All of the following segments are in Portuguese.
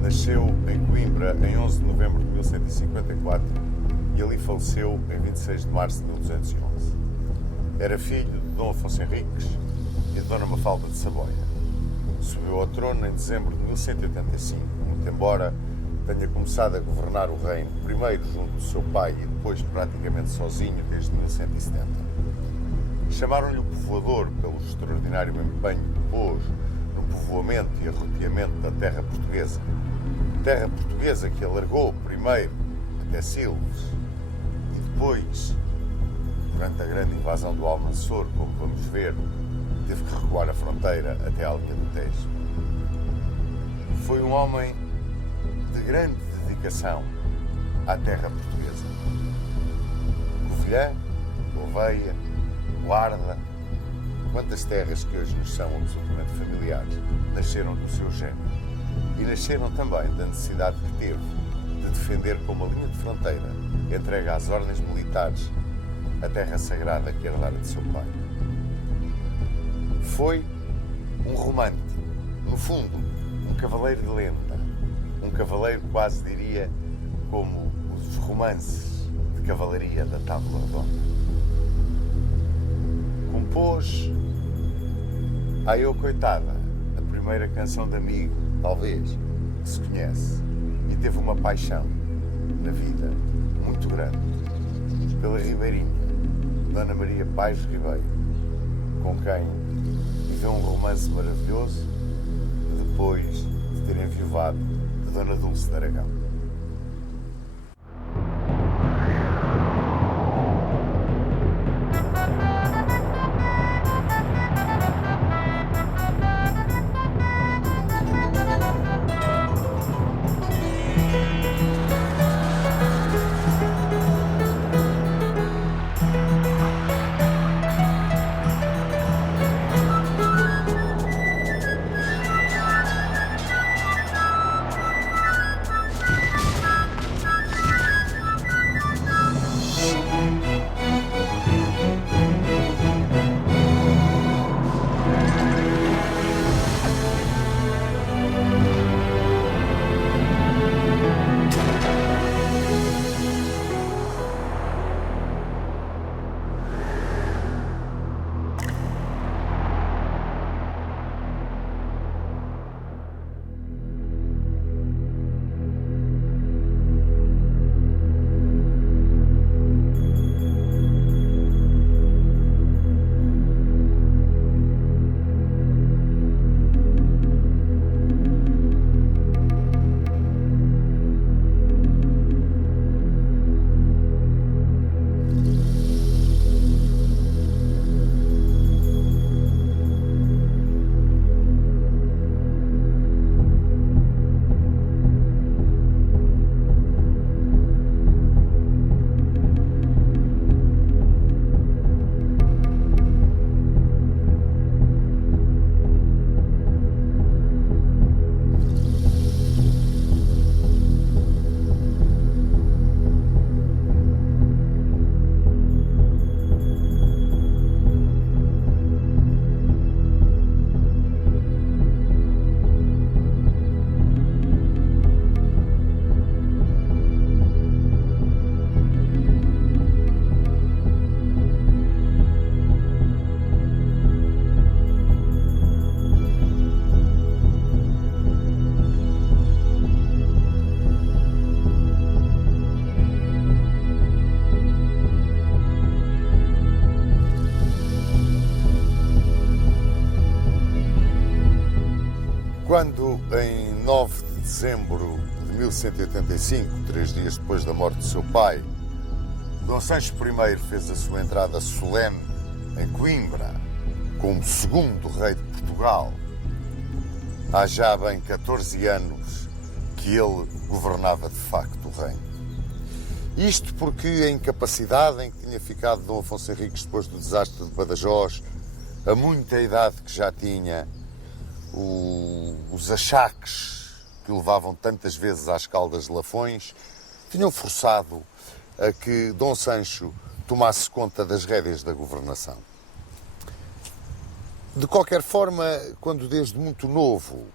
nasceu em Coimbra em 11 de novembro de 1154 e ali faleceu em 26 de março de 1211. Era filho de Dom Afonso Henriques e de Dona Mafalda de Saboia. Subiu ao trono em dezembro de 1185, muito embora tenha começado a governar o reino, primeiro junto do seu pai e depois praticamente sozinho desde 1170. Chamaram-lhe o povoador pelo extraordinário empenho que pôs no povoamento e arroteamento da terra portuguesa. Terra portuguesa que alargou primeiro até Silves e depois, durante a grande invasão do Almanzor, como vamos ver, teve que recuar a fronteira até a Alta do Tejo. Foi um homem de grande dedicação à terra portuguesa. Covilhã, Gouveia, Guarda, quantas terras que hoje nos são absolutamente familiares, nasceram do seu gênio e nasceram também da necessidade que teve de defender como a linha de fronteira entregue às ordens militares a terra sagrada que herdara de seu pai. Foi um romântico, no fundo, um cavaleiro de lenda, um cavaleiro quase diria como os romances de cavalaria da Tábua Redonda. Compôs A Eu Coitada, a primeira canção de amigo, talvez, que se conhece, e teve uma paixão na vida muito grande pela ribeirinha, Dona Maria Paes Ribeiro, com quem viveu um romance maravilhoso depois de ter enviuvado de Dona Dulce de Aragão. Quando, em 9 de dezembro de 1185, 3 dias depois da morte de seu pai, Dom Sancho I fez a sua entrada solene em Coimbra como segundo rei de Portugal, há já bem 14 anos que ele governava de facto o reino. Isto porque a incapacidade em que tinha ficado Dom Afonso Henriques depois do desastre de Badajoz, a muita idade que já tinha, os achaques que o levavam tantas vezes às Caldas de Lafões, tinham forçado a que Dom Sancho tomasse conta das rédeas da governação. De qualquer forma, quando desde muito novo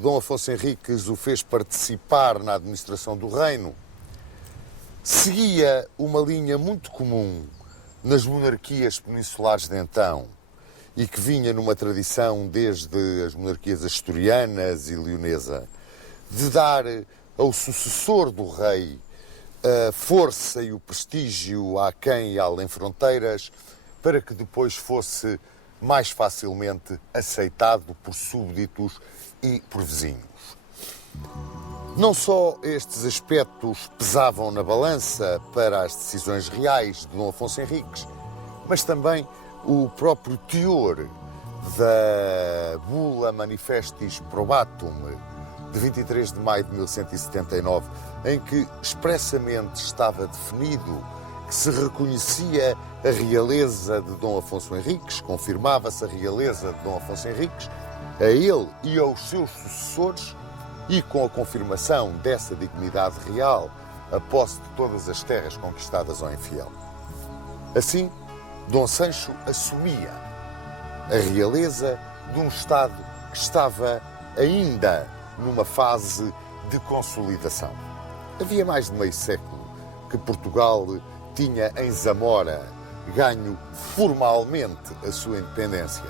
Dom Afonso Henriques o fez participar na administração do reino, seguia uma linha muito comum nas monarquias peninsulares de então e que vinha numa tradição desde as monarquias asturianas e leonesa, de dar ao sucessor do rei a força e o prestígio àquém e além fronteiras, para que depois fosse mais facilmente aceitado por súbditos e por vizinhos. Não só estes aspectos pesavam na balança para as decisões reais de Dom Afonso Henriques, mas também o próprio teor da Bula Manifestis Probatum, de 23 de maio de 1179, em que expressamente estava definido que se reconhecia a realeza de Dom Afonso Henriques, confirmava-se a realeza de Dom Afonso Henriques, a ele e aos seus sucessores, e com a confirmação dessa dignidade real, a posse de todas as terras conquistadas ao infiel. Assim, Dom Sancho assumia a realeza de um Estado que estava ainda numa fase de consolidação. Havia mais de meio século que Portugal tinha em Zamora ganho formalmente a sua independência.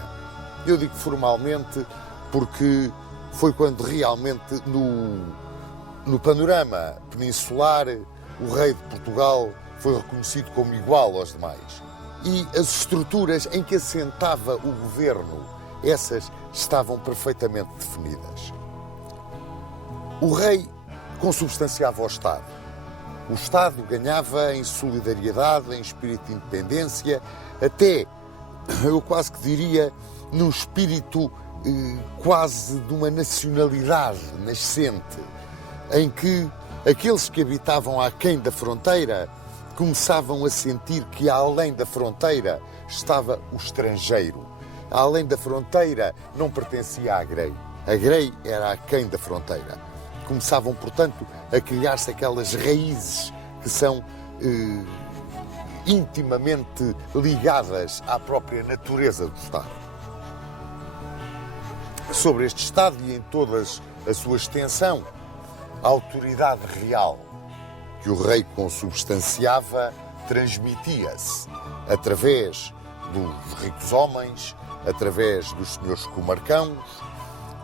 Eu digo formalmente porque foi quando realmente no panorama peninsular o rei de Portugal foi reconhecido como igual aos demais. E as estruturas em que assentava o governo, essas estavam perfeitamente definidas. O rei consubstanciava o Estado. O Estado ganhava em solidariedade, em espírito de independência, até, eu quase que diria, num espírito quase de uma nacionalidade nascente, em que aqueles que habitavam aquém da fronteira começavam a sentir que além da fronteira estava o estrangeiro. Além da fronteira não pertencia à Grey. A Grey era aquém da fronteira. Começavam, portanto, a criar-se aquelas raízes que são intimamente ligadas à própria natureza do Estado. Sobre este Estado e em toda a sua extensão, a autoridade real que o rei consubstanciava transmitia-se através dos ricos homens, através dos senhores comarcãos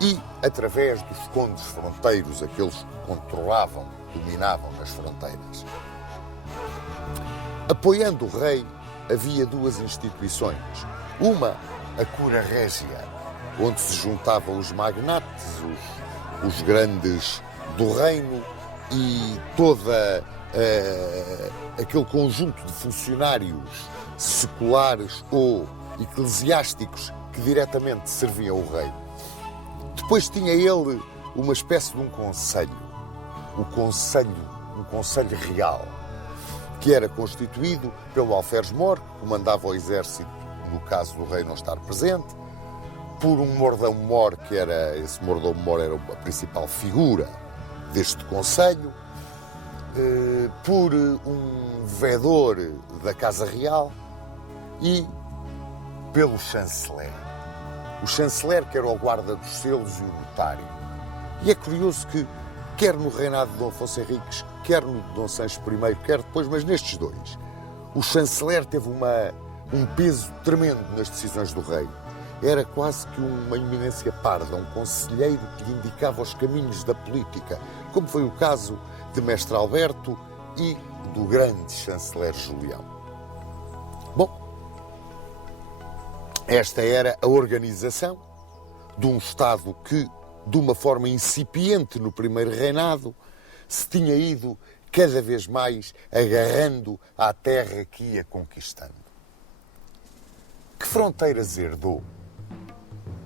e através dos condes fronteiros, aqueles que controlavam, dominavam nas fronteiras. Apoiando o rei, havia duas instituições. Uma, a Cura Régia, onde se juntavam os magnates, os grandes do reino e toda aquele conjunto de funcionários seculares ou eclesiásticos que diretamente serviam o rei. Depois tinha ele uma espécie de um conselho, um conselho real, que era constituído pelo alferes-mor, que comandava o exército no caso do rei não estar presente, por um mordomo-mor, esse mordomo-mor era a principal figura deste conselho, por um vedor da Casa Real e pelo chanceler. O chanceler, que era o guarda dos selos e o notário. E é curioso que, quer no reinado de Dom Afonso Henriques, quer no de Dom Sancho I, quer depois, mas nestes dois, o chanceler teve um peso tremendo nas decisões do rei. Era quase que uma eminência parda, um conselheiro que lhe indicava os caminhos da política, como foi o caso de Mestre Alberto e do grande chanceler Julião. Bom, esta era a organização de um Estado que, de uma forma incipiente no primeiro reinado, se tinha ido cada vez mais agarrando à terra que ia conquistando. Que fronteiras herdou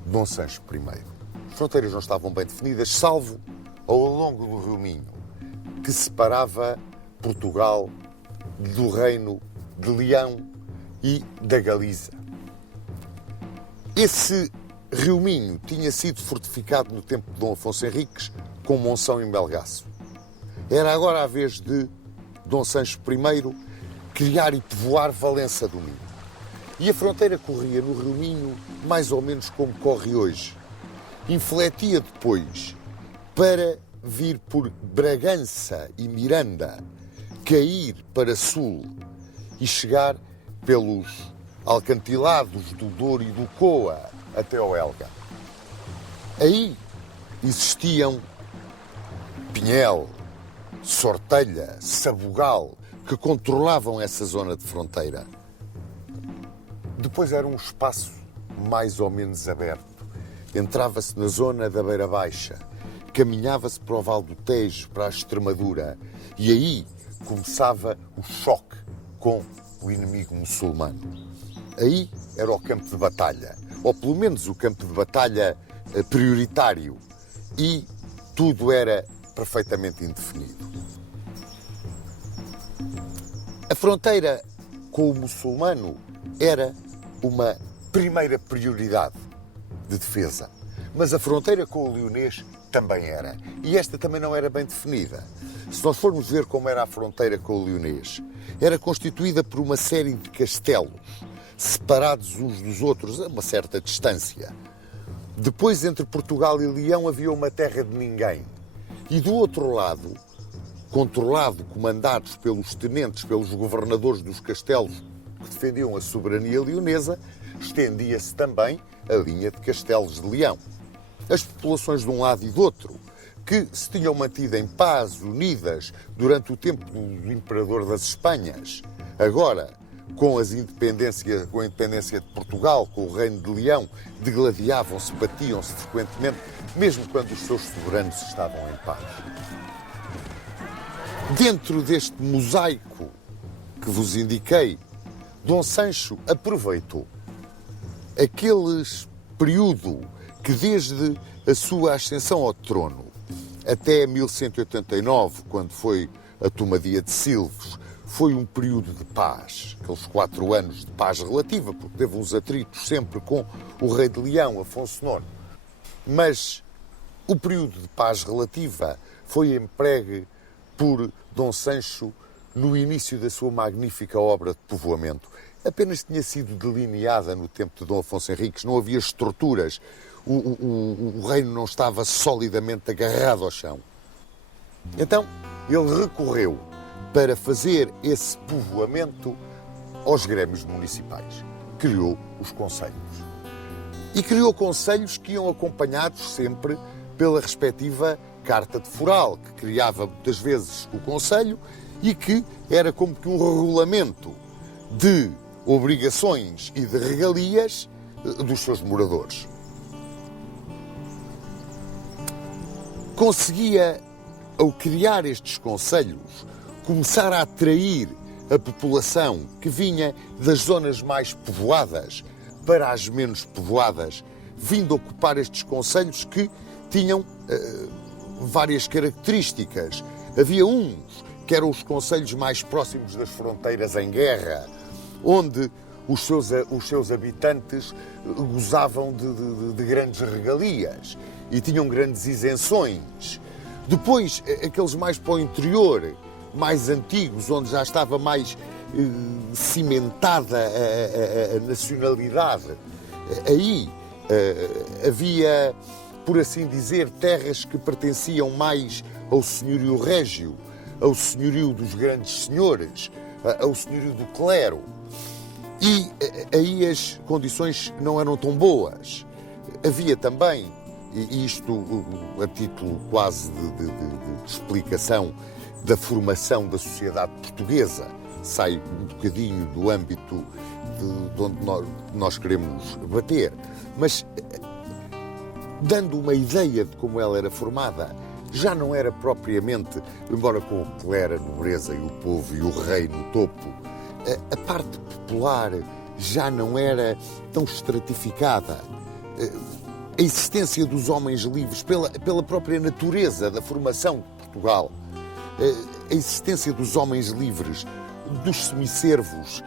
Dom Sancho I? As fronteiras não estavam bem definidas, salvo ao longo do Rio Minho, que separava Portugal do reino de Leão e da Galiza. Esse Rio Minho tinha sido fortificado no tempo de Dom Afonso Henriques com Monção e Melgaço. Era agora a vez de Dom Sancho I criar e povoar Valença do Minho. E a fronteira corria no Rio Minho mais ou menos como corre hoje. infletia depois para vir por Bragança e Miranda, cair para sul e chegar pelos alcantilados do Douro e do Coa até ao Elga. Aí existiam Pinhel, Sortelha, Sabugal, que controlavam essa zona de fronteira. Depois era um espaço mais ou menos aberto. Entrava-se na zona da Beira Baixa, caminhava-se para o Val do Tejo, para a Extremadura, e aí começava o choque com o inimigo muçulmano. Aí era o campo de batalha, ou pelo menos o campo de batalha prioritário, e tudo era perfeitamente indefinido. A fronteira com o muçulmano era uma primeira prioridade de defesa, mas a fronteira com o leonês também era, e esta também não era bem definida. Se nós formos ver como era a fronteira com o leonês, era constituída por uma série de castelos, separados uns dos outros a uma certa distância. Depois, entre Portugal e Leão, havia uma terra de ninguém. E do outro lado, controlado, comandados pelos tenentes, pelos governadores dos castelos que defendiam a soberania leonesa, estendia-se também a linha de castelos de Leão. As populações de um lado e do outro, que se tinham mantido em paz, unidas, durante o tempo do Imperador das Espanhas, agora, com a independência de Portugal, com o Reino de Leão, degladiavam-se, batiam-se frequentemente, mesmo quando os seus soberanos estavam em paz. Dentro deste mosaico que vos indiquei, Dom Sancho aproveitou aquele período que, desde a sua ascensão ao trono até 1189, quando foi a tomadia de Silves, foi um período de paz, aqueles 4 anos de paz relativa, porque teve uns atritos sempre com o rei de Leão, Afonso IX. Mas o período de paz relativa foi empregue por Dom Sancho no início da sua magnífica obra de povoamento. Apenas tinha sido delineada no tempo de Dom Afonso Henriques, não havia estruturas, o reino não estava solidamente agarrado ao chão. Então, ele recorreu para fazer esse povoamento aos grêmios municipais. Criou os concelhos. E criou concelhos que iam acompanhados sempre pela respectiva carta de foral, que criava muitas vezes o concelho e que era como que um regulamento de obrigações e de regalias dos seus moradores. Conseguia, ao criar estes concelhos, começar a atrair a população que vinha das zonas mais povoadas para as menos povoadas, vindo ocupar estes concelhos que tinham várias características. Havia uns que eram os concelhos mais próximos das fronteiras em guerra, onde os seus habitantes gozavam de grandes regalias e tinham grandes isenções. Depois, aqueles mais para o interior, mais antigos, onde já estava mais cimentada a nacionalidade. Aí havia, por assim dizer, terras que pertenciam mais ao senhorio régio, ao senhorio dos grandes senhores, ao senhorio do clero. E aí as condições não eram tão boas. Havia também, e isto a título quase de explicação da formação da sociedade portuguesa, sai um bocadinho do âmbito de onde nós queremos bater, mas dando uma ideia de como ela era formada, já não era propriamente, embora com o clero, a nobreza e o povo e o rei no topo, a parte popular já não era tão estratificada. A existência dos homens livres, pela própria natureza da formação de Portugal, a existência dos homens livres, dos semiservos,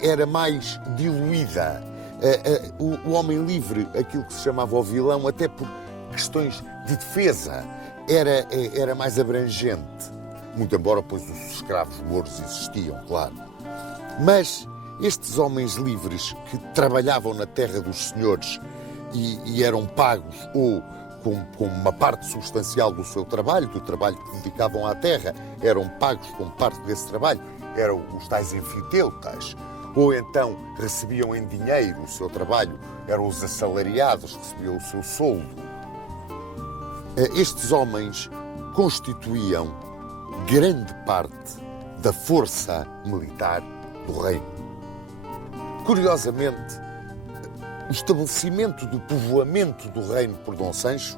era mais diluída. O homem livre, aquilo que se chamava o vilão, até por questões de defesa, era mais abrangente. Muito embora, pois, os escravos mouros existiam, claro. Mas estes homens livres que trabalhavam na terra dos senhores e eram pagos ou com uma parte substancial do seu trabalho, do trabalho que dedicavam à terra, eram pagos com parte desse trabalho, eram os tais enfiteutas, ou então recebiam em dinheiro o seu trabalho, eram os assalariados, recebiam o seu soldo. Estes homens constituíam grande parte da força militar do reino. Curiosamente, o estabelecimento do povoamento do reino por Dom Sancho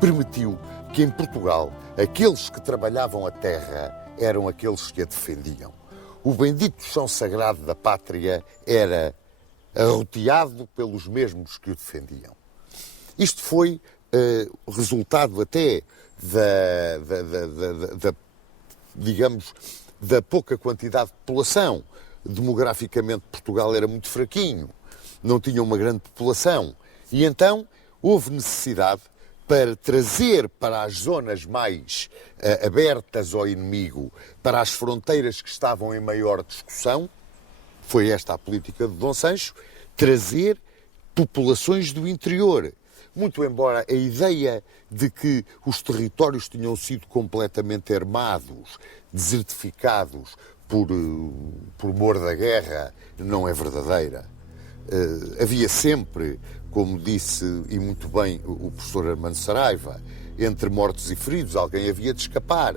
permitiu que em Portugal aqueles que trabalhavam a terra eram aqueles que a defendiam. O bendito chão sagrado da pátria era arroteado pelos mesmos que o defendiam. Isto foi resultado até da pouca quantidade de população. Demograficamente, Portugal era muito fraquinho, não tinha uma grande população. E então houve necessidade para trazer para as zonas mais abertas ao inimigo, para as fronteiras que estavam em maior discussão, foi esta a política de Dom Sancho, trazer populações do interior. Muito embora a ideia de que os territórios tinham sido completamente armados, desertificados por mor da guerra, não é verdadeira. Havia sempre, como disse e muito bem o professor Armando Saraiva, entre mortos e feridos alguém havia de escapar.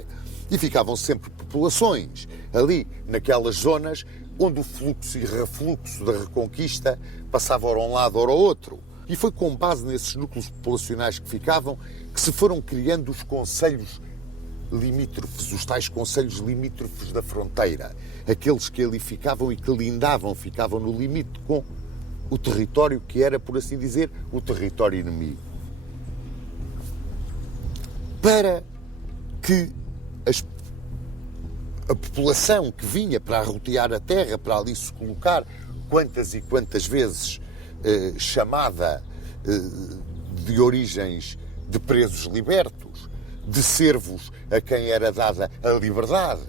E ficavam sempre populações ali, naquelas zonas onde o fluxo e refluxo da Reconquista passava ora a um lado, ora ao outro. E foi com base nesses núcleos populacionais que ficavam que se foram criando os concelhos limítrofes, os tais concelhos limítrofes da fronteira. Aqueles que ali ficavam e que lindavam, ficavam no limite com o território que era, por assim dizer, o território inimigo. Para que a população que vinha para arrotear a terra, para ali se colocar, quantas e quantas vezes chamada de origens de presos libertos, de servos a quem era dada a liberdade,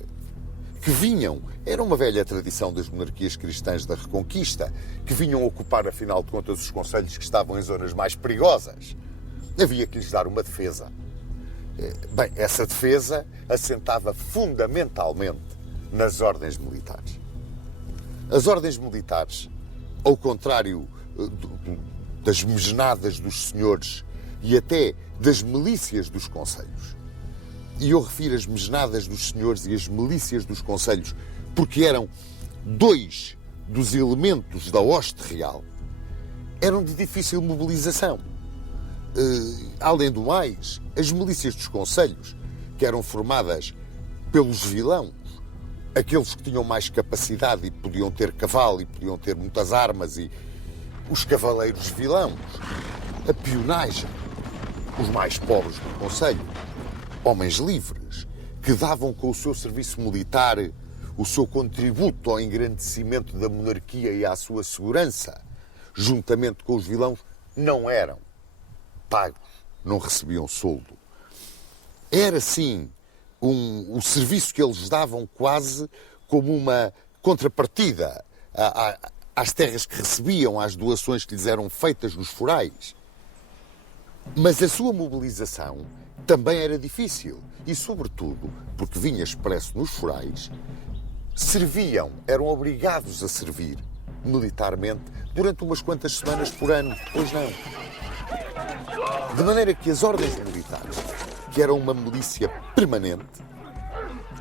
que vinham, era uma velha tradição das monarquias cristãs da Reconquista, que vinham ocupar, afinal de contas, os concelhos que estavam em zonas mais perigosas. Havia que lhes dar uma defesa. Bem, essa defesa assentava fundamentalmente nas ordens militares. As ordens militares, ao contrário das mesnadas dos senhores e até das milícias dos concelhos, e eu refiro as mesnadas dos senhores e as milícias dos concelhos porque eram dois dos elementos da hoste real, eram de difícil mobilização. Além do mais, as milícias dos concelhos, que eram formadas pelos vilãos, aqueles que tinham mais capacidade e podiam ter cavalo e podiam ter muitas armas, e os cavaleiros vilãos, a peonagem, os mais pobres do concelho, homens livres, que davam com o seu serviço militar o seu contributo ao engrandecimento da monarquia e à sua segurança, juntamente com os vilãos, não eram pagos, não recebiam soldo. Era, sim, o serviço que eles davam quase como uma contrapartida às terras que recebiam, às doações que lhes eram feitas nos forais. Mas a sua mobilização também era difícil e, sobretudo, porque vinha expresso nos forais, eram obrigados a servir militarmente durante umas quantas semanas por ano, depois não. De maneira que as ordens militares, que eram uma milícia permanente,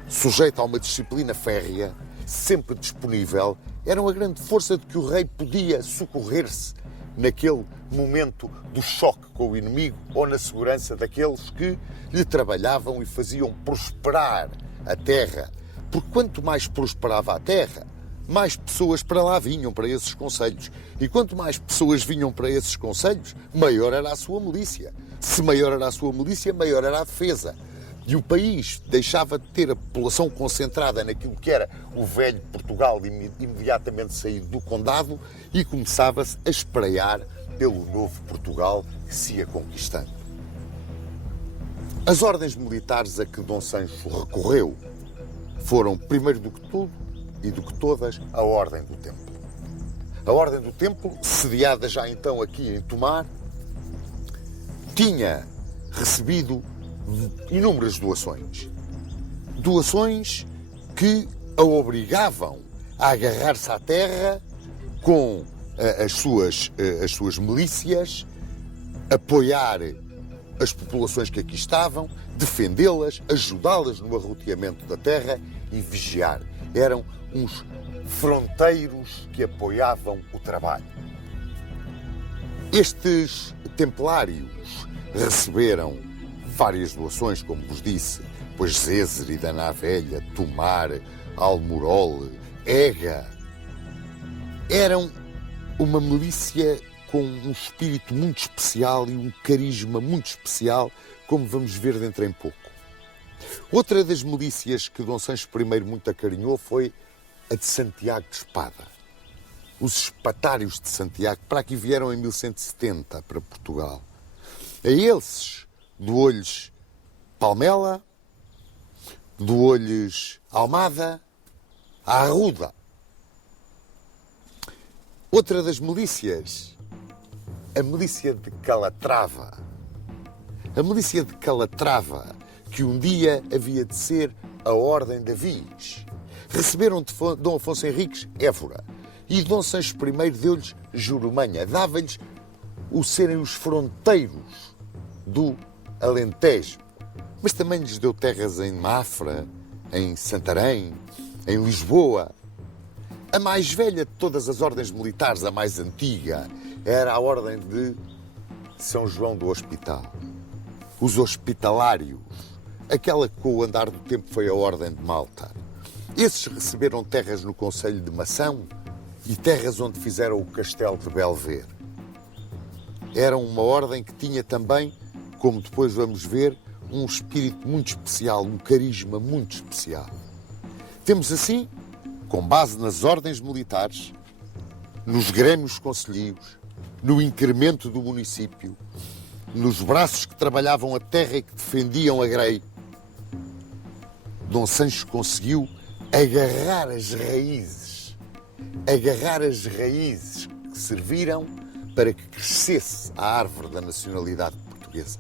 sujeita a uma disciplina férrea, sempre disponível, eram a grande força de que o rei podia socorrer-se naquele momento do choque com o inimigo ou na segurança daqueles que lhe trabalhavam e faziam prosperar a terra. Porque quanto mais prosperava a terra, mais pessoas para lá vinham, para esses concelhos. E quanto mais pessoas vinham para esses concelhos, maior era a sua milícia. Se maior era a sua milícia, maior era a defesa. E o país deixava de ter a população concentrada naquilo que era o velho Portugal, imediatamente saído do condado, e começava-se a espraiar pelo novo Portugal que se ia conquistando. As ordens militares a que Dom Sancho recorreu foram, primeiro do que tudo e do que todas, a Ordem do Templo. A Ordem do Templo, sediada já então aqui em Tomar, tinha recebido inúmeras doações. Doações que a obrigavam a agarrar-se à terra com as suas milícias, apoiar as populações que aqui estavam, defendê-las, ajudá-las no arroteamento da terra e vigiar. Eram uns fronteiros que apoiavam o trabalho. Estes templários receberam várias doações, como vos disse, pois Zézer, Daná Velha, Tomar, Almorol, Ega. Eram uma milícia com um espírito muito especial e um carisma muito especial, como vamos ver dentro em pouco. Outra das milícias que Dom Sancho I muito acarinhou foi a de Santiago de Espada. Os espatários de Santiago para aqui vieram em 1170 para Portugal. A eles doou-lhes Palmela, doou-lhes Almada, a Arruda. Outra das milícias, a milícia de Calatrava. A milícia de Calatrava, que um dia havia de ser a Ordem da Viz. Receberam de Dom Afonso Henriques Évora e Dom Sancho I deu-lhes Jurumanha, dava-lhes o serem os fronteiros do Alentejo. Mas também lhes deu terras em Mafra, em Santarém, em Lisboa. A mais velha de todas as ordens militares, a mais antiga, era a Ordem de São João do Hospital. Os hospitalários, aquela que com o andar do tempo foi a Ordem de Malta. Esses receberam terras no concelho de Mação e terras onde fizeram o castelo de Belver. Era uma ordem que tinha também, como depois vamos ver, um espírito muito especial, um carisma muito especial. Temos assim, com base nas ordens militares, nos grêmios concelhios, no incremento do município, nos braços que trabalhavam a terra e que defendiam a grei, Dom Sancho conseguiu agarrar as raízes que serviram para que crescesse a árvore da nacionalidade portuguesa.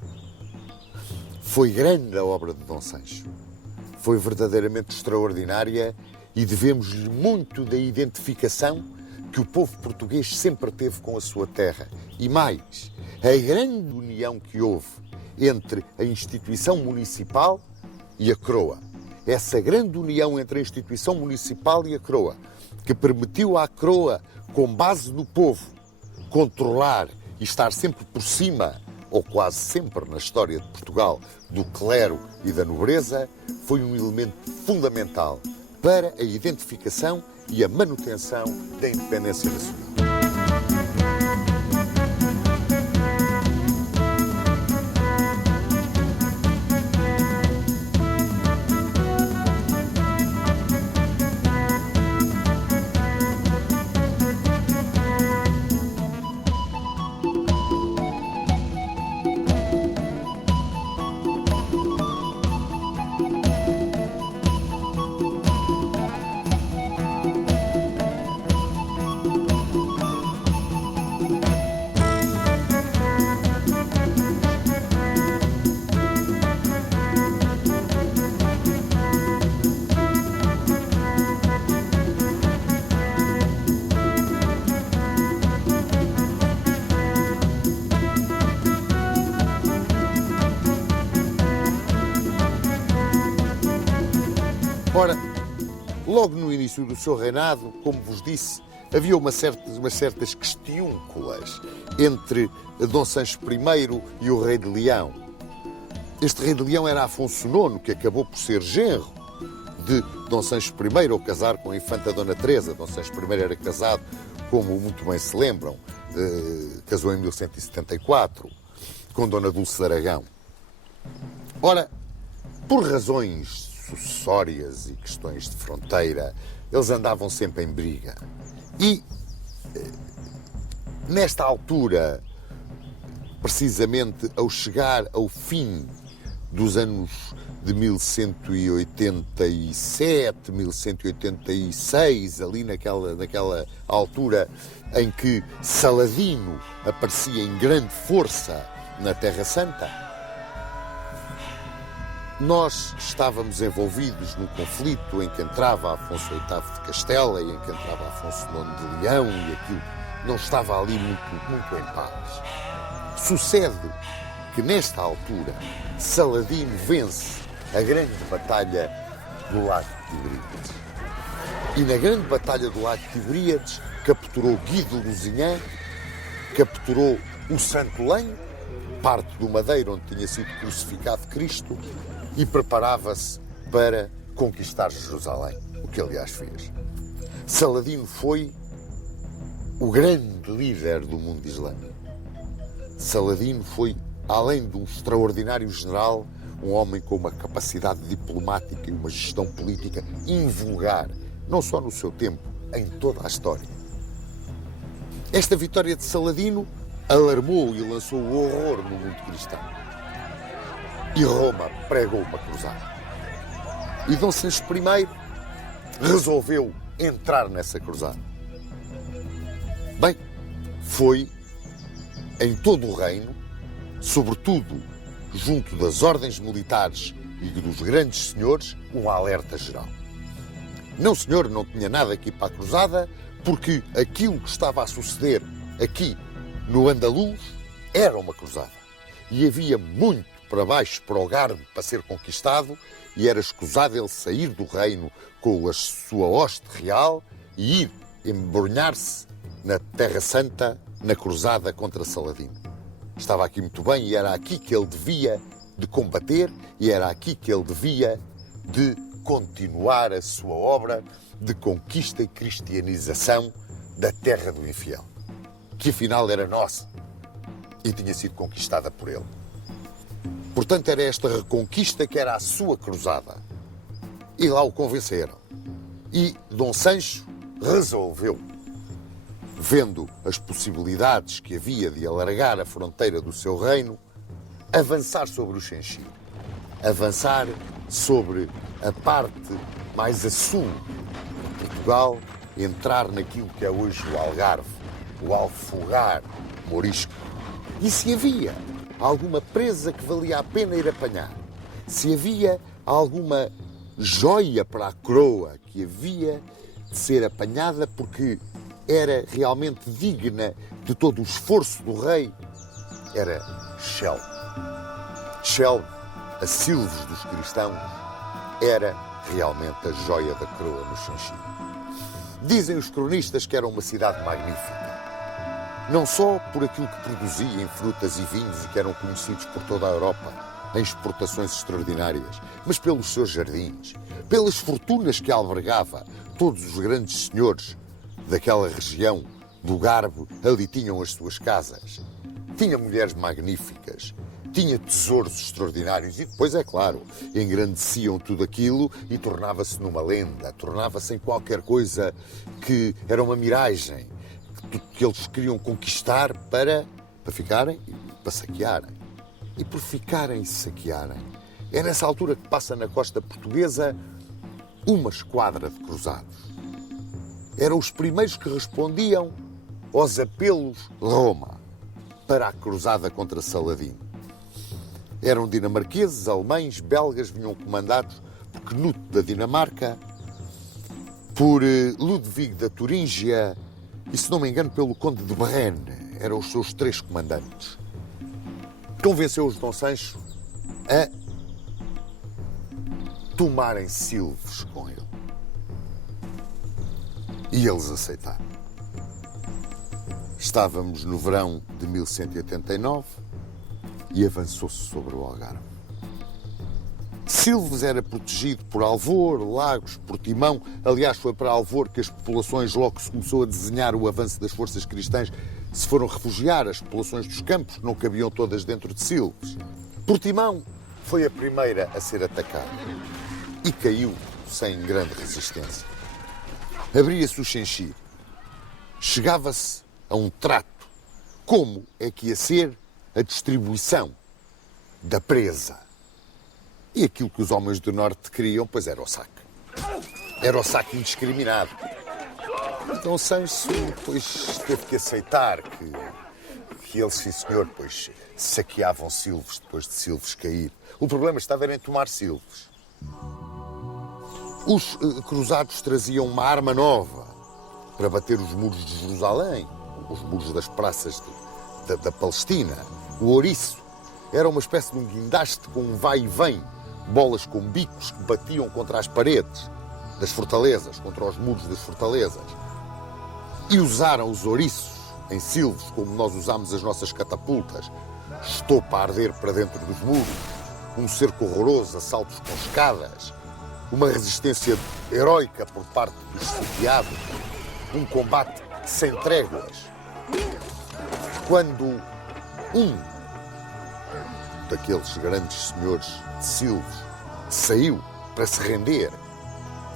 Foi grande a obra de Dom Sancho. Foi verdadeiramente extraordinária e devemos-lhe muito da identificação que o povo português sempre teve com a sua terra. E mais, a grande união que houve entre a instituição municipal e a coroa. Essa grande união entre a instituição municipal e a coroa, que permitiu à coroa, com base no povo, controlar e estar sempre por cima, ou quase sempre na história de Portugal, do clero e da nobreza, foi um elemento fundamental para a identificação e a manutenção da independência nacional. Ora, logo no início do seu reinado, como vos disse, havia umas certas questiúnculas entre Dom Sancho I e o rei de Leão. Este rei de Leão era Afonso IX, que acabou por ser genro de Dom Sancho I, ao casar com a infanta Dona Teresa. Dom Sancho I era casado, como muito bem se lembram, casou em 1174, com Dona Dulce de Aragão. Ora, por razões sucessórias e questões de fronteira, eles andavam sempre em briga. E, nesta altura, precisamente ao chegar ao fim dos anos de 1187, 1186, ali naquela altura em que Saladino aparecia em grande força na Terra Santa. Nós estávamos envolvidos num conflito em que entrava Afonso VIII de Castela e em que entrava Afonso IX de Leão e aquilo não estava ali muito em paz. Sucede que nesta altura Saladino vence a grande batalha do Lago de Tiberíades. E na grande batalha do Lago de Tiberíades capturou Guy de Lusignan, capturou o Santo Lenho, parte do Madeiro onde tinha sido crucificado Cristo, e preparava-se para conquistar Jerusalém, o que aliás fez. Saladino foi o grande líder do mundo islâmico. Saladino foi, além de um extraordinário general, um homem com uma capacidade diplomática e uma gestão política invulgar, não só no seu tempo, em toda a história. Esta vitória de Saladino alarmou e lançou o horror no mundo cristão. E Roma pregou uma cruzada. E Dom Sancho I resolveu entrar nessa cruzada. Bem, foi em todo o reino, sobretudo junto das ordens militares e dos grandes senhores, um alerta geral. Não, senhor, não tinha nada aqui para a cruzada, porque aquilo que estava a suceder aqui no Andaluz era uma cruzada. E havia muito para baixo, para o Garde, para ser conquistado, e era escusado ele sair do reino com a sua hoste real e ir embrulhar-se na Terra Santa, na cruzada contra Saladino. Estava aqui muito bem e era aqui que ele devia de combater e era aqui que ele devia de continuar a sua obra de conquista e cristianização da terra do infiel, que afinal era nossa e tinha sido conquistada por ele. Portanto, era esta reconquista que era a sua cruzada. E lá o convenceram. E Dom Sancho resolveu, vendo as possibilidades que havia de alargar a fronteira do seu reino, avançar sobre o Xenchir, avançar sobre a parte mais a sul de Portugal, entrar naquilo que é hoje o Algarve, o Alfogar Morisco. E se havia alguma presa que valia a pena ir apanhar, se havia alguma joia para a coroa que havia de ser apanhada porque era realmente digna de todo o esforço do rei, era Chelve. Chelve, a Silves dos cristãos, era realmente a joia da coroa no Xenchir. Dizem os cronistas que era uma cidade magnífica. Não só por aquilo que produzia em frutas e vinhos e que eram conhecidos por toda a Europa, em exportações extraordinárias, mas pelos seus jardins, pelas fortunas que albergava. Todos os grandes senhores daquela região do Garbo ali tinham as suas casas. Tinha mulheres magníficas, tinha tesouros extraordinários e depois, é claro, engrandeciam tudo aquilo e tornava-se numa lenda, tornava-se em qualquer coisa que era uma miragem, que eles queriam conquistar para ficarem e para saquearem. E por ficarem e saquearem, é nessa altura que passa na costa portuguesa uma esquadra de cruzados. Eram os primeiros que respondiam aos apelos de Roma para a cruzada contra Saladino. Eram dinamarqueses, alemães, belgas, vinham comandados por Knut da Dinamarca, por Ludwig da Turíngia e, se não me engano, pelo Conde de Berrene. Eram os seus 3 comandantes. Convenceu-os Dom Sancho a tomarem Silves com ele. E eles aceitaram. Estávamos no verão de 1189 e avançou-se sobre o Algarve. Silves era protegido por Alvor, Lagos, Portimão. Aliás, foi para Alvor que as populações, logo que se começou a desenhar o avanço das forças cristãs, se foram refugiar. As populações dos campos não cabiam todas dentro de Silves. Portimão foi a primeira a ser atacada e caiu sem grande resistência. Abria-se o Xenchir. Chegava-se a um trato. Como é que ia ser a distribuição da presa? E aquilo que os homens do Norte queriam, pois era o saque. Era o saque indiscriminado. Então Sancho, pois, teve que aceitar E eles, sim senhor, pois saqueavam Silves depois de Silves cair. O problema estava em tomar Silves. Os cruzados traziam uma arma nova para bater os muros de Jerusalém, os muros das praças da Palestina. O ouriço era uma espécie de um guindaste com um vai e vem, bolas com bicos que batiam contra as paredes das fortalezas, contra os muros das fortalezas. E usaram os ouriços em Silves, como nós usámos as nossas catapultas, estopa a arder para dentro dos muros, um cerco horroroso, assaltos com escadas, uma resistência heroica por parte dos sitiados, um combate sem tréguas. Quando um daqueles grandes senhores de Silves saiu para se render,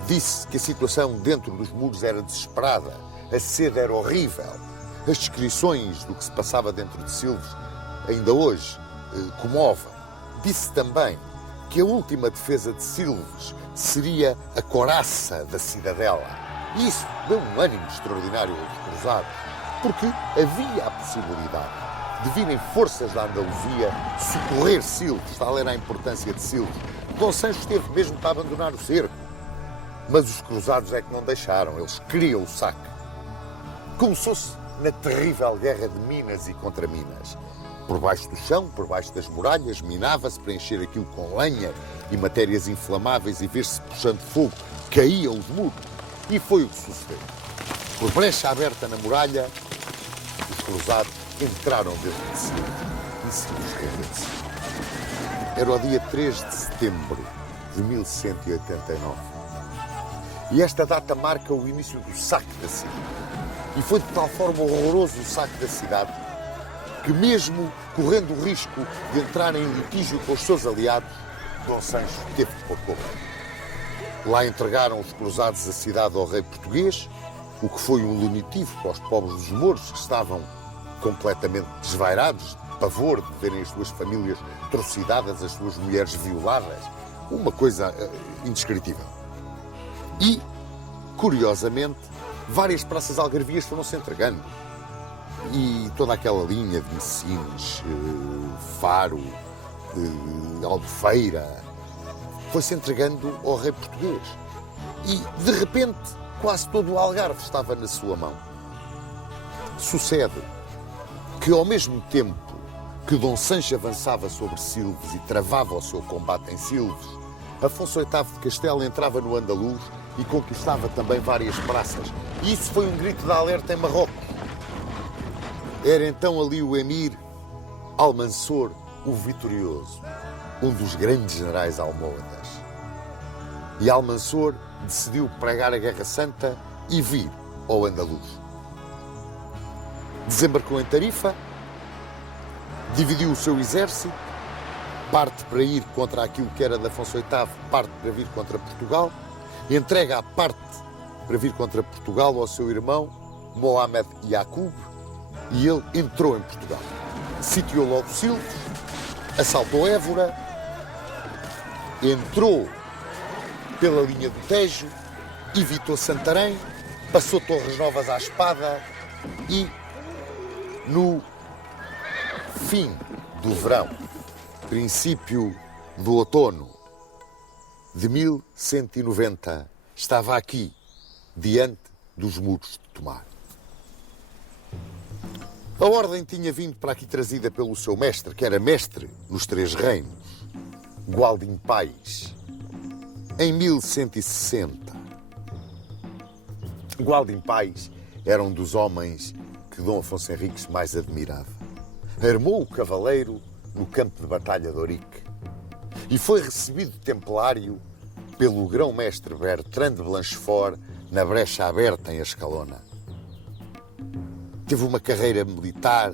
disse que a situação dentro dos muros era desesperada, a sede era horrível. As descrições do que se passava dentro de Silves ainda hoje comovem. Disse também que a última defesa de Silves seria a coraça da cidadela. E isso deu um ânimo extraordinário aos cruzados, porque havia a possibilidade de virem forças da Andaluzia socorrer Silves, tal era a importância de Silves. Dom Sancho esteve mesmo para abandonar o cerco, mas os cruzados é que não deixaram, eles queriam o saque. Começou-se na terrível guerra de Minas e contra Minas. Por baixo do chão, por baixo das muralhas, minava-se para encher aquilo com lenha e matérias inflamáveis e ver-se puxando fogo, caíam os muros. E foi o que sucedeu. Por brecha aberta na muralha, os cruzados entraram dentro de si e se rendeu-se. Era o dia 3 de setembro de 1189. E esta data marca o início do saque da cidade. E foi de tal forma horroroso o saque da cidade que, mesmo correndo o risco de entrar em litígio com os seus aliados, Dom Sancho teve que pôr correr. Lá entregaram os cruzados a cidade ao rei português, o que foi um lenitivo para os pobres dos mouros, que estavam completamente desvairados, de pavor de verem as suas famílias trucidadas, as suas mulheres violadas. Uma coisa indescritível. E, curiosamente, várias praças algarvias foram-se entregando. E toda aquela linha de Messines, Faro, Albufeira, foi-se entregando ao rei português. E, de repente, quase todo o Algarve estava na sua mão. Sucede que, ao mesmo tempo que Dom Sancho avançava sobre Silves e travava o seu combate em Silves, Afonso VIII de Castela entrava no Andaluz e conquistava também várias praças. E isso foi um grito de alerta em Marrocos. Era então ali o emir Almansor, o Vitorioso, um dos grandes generais almohadas. E Almansor decidiu pregar a Guerra Santa e vir ao Andaluz. Desembarcou em Tarifa, dividiu o seu exército, parte para ir contra aquilo que era de Afonso VIII, parte para vir contra Portugal, entrega a parte para vir contra Portugal ao seu irmão, Mohamed Yacoub, e ele entrou em Portugal. Sitiou logo Silves, assaltou Évora, entrou pela linha do Tejo, evitou Santarém, passou Torres Novas à espada e, no fim do verão, princípio do outono de 1190, estava aqui, diante dos muros de Tomar. A ordem tinha vindo para aqui trazida pelo seu mestre, que era mestre nos Três Reinos, Gualdim Pais, em 1160. Gualdim Pais era um dos homens que Dom Afonso Henriques mais admirava. Armou o cavaleiro no campo de batalha de Ourique e foi recebido templário pelo grão-mestre Bertrand de Blanchefort na brecha aberta em Ascalona. Teve uma carreira militar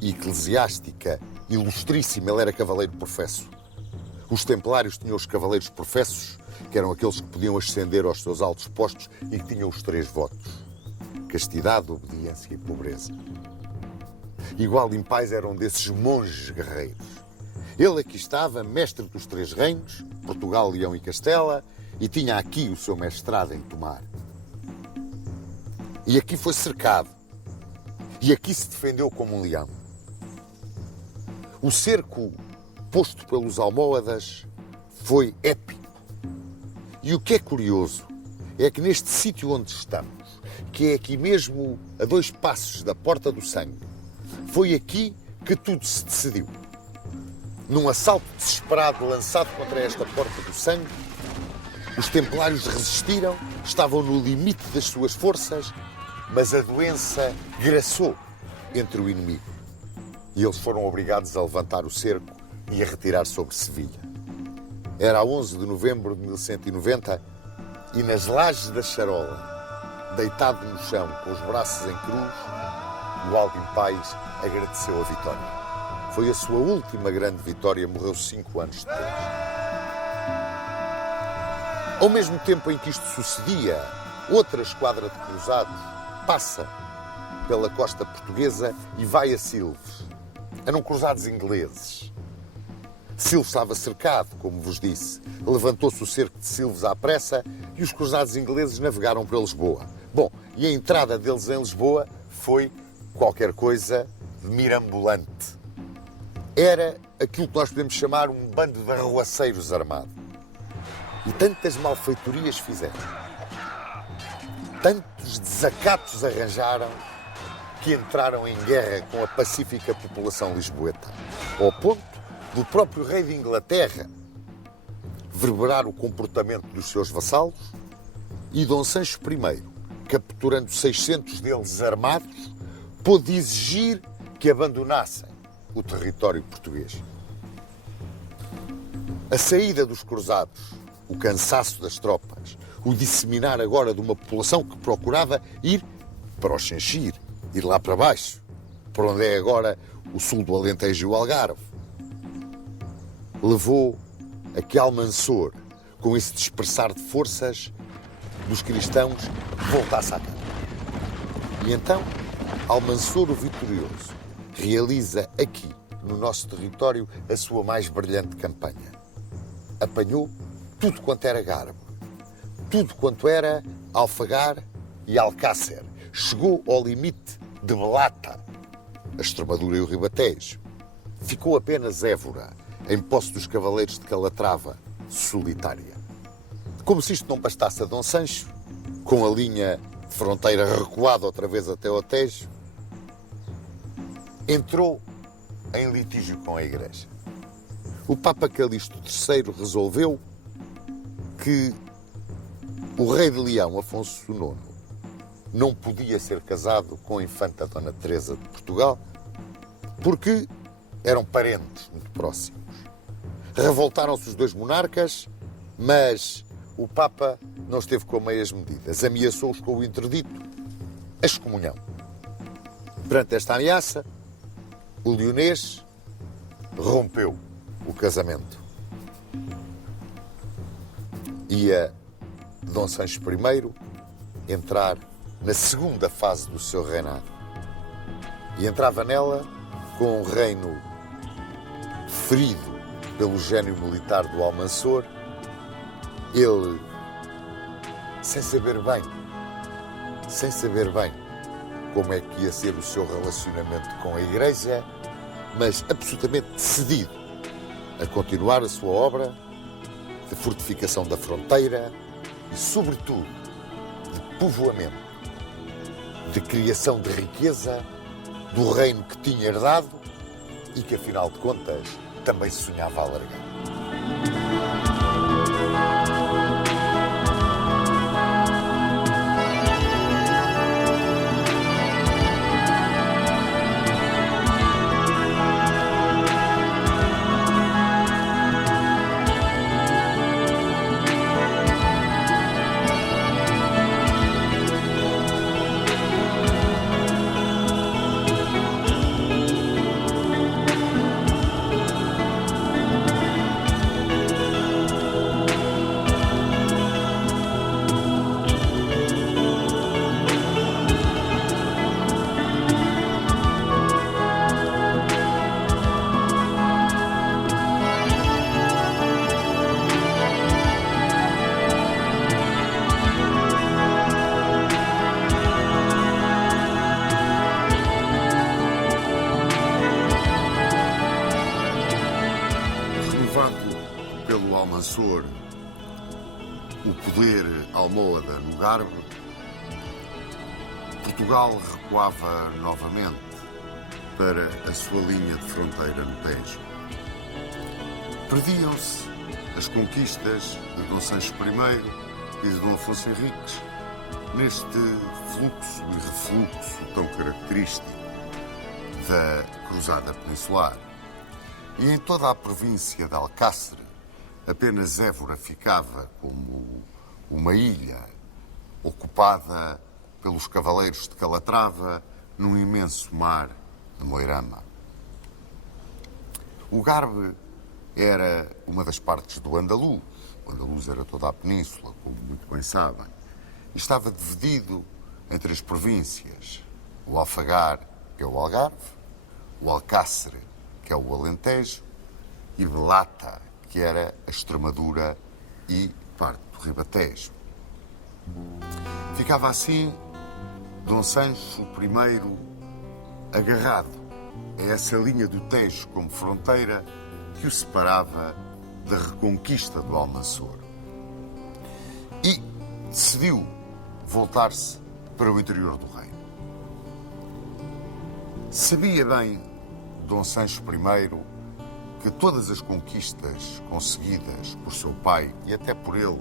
e eclesiástica ilustríssima. Ele era cavaleiro professo. Os templários tinham os cavaleiros professos, que eram aqueles que podiam ascender aos seus altos postos e que tinham os 3 votos: castidade, obediência e pobreza. E Gualdim Pais era um desses monges guerreiros. Ele aqui estava, mestre dos 3 reinos, Portugal, Leão e Castela, e tinha aqui o seu mestrado em Tomar. E aqui foi cercado. E aqui se defendeu como um leão. O cerco posto pelos almohadas foi épico. E o que é curioso é que neste sítio onde estamos, que é aqui mesmo a 2 passos da Porta do Sangue, foi aqui que tudo se decidiu. Num assalto desesperado lançado contra esta Porta do Sangue, os templários resistiram, estavam no limite das suas forças, mas a doença graçou entre o inimigo. E eles foram obrigados a levantar o cerco e a retirar sobre Sevilha. Era a 11 de novembro de 1190 e nas lajes da charola, deitado no chão com os braços em cruz, o Albin Pais agradeceu a vitória. Foi a sua última grande vitória, morreu 5 anos depois. Ao mesmo tempo em que isto sucedia, outra esquadra de cruzados passa pela costa portuguesa e vai a Silves. Eram cruzados ingleses. Silves estava cercado, como vos disse. Levantou-se o cerco de Silves à pressa e os cruzados ingleses navegaram para Lisboa. Bom, e a entrada deles em Lisboa foi qualquer coisa de mirabolante. Era aquilo que nós podemos chamar um bando de arruaceiros armado. E tantas malfeitorias fizeram, tantos desacatos arranjaram, que entraram em guerra com a pacífica população lisboeta, ao ponto do próprio rei de Inglaterra verberar o comportamento dos seus vassalos e Dom Sancho I, capturando 600 deles armados, pôde exigir que abandonassem o território português. A saída dos cruzados, o cansaço das tropas, o disseminar agora de uma população que procurava ir para o Xanxir, ir lá para baixo, para onde é agora o sul do Alentejo e o Algarve, levou a que Almansor, com esse dispersar de forças dos cristãos, voltasse à casa. E então, Almansor o Vitorioso realiza aqui, no nosso território, a sua mais brilhante campanha. Apanhou tudo quanto era Garbo, tudo quanto era Alfagar e Alcácer. Chegou ao limite de Belata, a Extremadura e o Ribatejo. Ficou apenas Évora, em posse dos cavaleiros de Calatrava, solitária. Como se isto não bastasse a Dom Sancho, com a linha de fronteira recuada outra vez até ao Tejo, entrou em litígio com a Igreja. O Papa Calixto III resolveu que o rei de Leão, Afonso IX, não podia ser casado com a infanta Dona Teresa de Portugal porque eram parentes muito próximos. Revoltaram-se os 2 monarcas, mas o Papa não esteve com meias medidas. Ameaçou-os com o interdito, a excomunhão. Perante esta ameaça, o leonês rompeu o casamento. Ia Dom Sancho I entrar na segunda fase do seu reinado. E entrava nela com um reino ferido pelo gênio militar do Almansor. Ele, sem saber bem como é que ia ser o seu relacionamento com a Igreja, mas absolutamente decidido a continuar a sua obra de fortificação da fronteira e, sobretudo, de povoamento, de criação de riqueza do reino que tinha herdado e que, afinal de contas, também sonhava alargar. Almanzor o poder almohade no Garbe, Portugal recuava novamente para a sua linha de fronteira no Tejo. Perdiam-se as conquistas de Dom Sancho I e de Dom Afonso Henriques neste fluxo e refluxo tão característico da Cruzada Peninsular. E em toda a província de Alcácer, apenas Évora ficava como uma ilha ocupada pelos cavaleiros de Calatrava num imenso mar de Moirama. O Garbe era uma das partes do Andaluz. O Andaluz era toda a península, como muito bem sabem. E estava dividido entre as províncias. O Alfagar, que é o Algarve, o Alcácer, que é o Alentejo, e Belata, que era a Extremadura e parte do Ribatejo. Ficava assim Dom Sancho I agarrado a essa linha do Tejo como fronteira que o separava da reconquista do Almanzor. E decidiu voltar-se para o interior do reino. Sabia bem Dom Sancho I que todas as conquistas conseguidas por seu pai e até por ele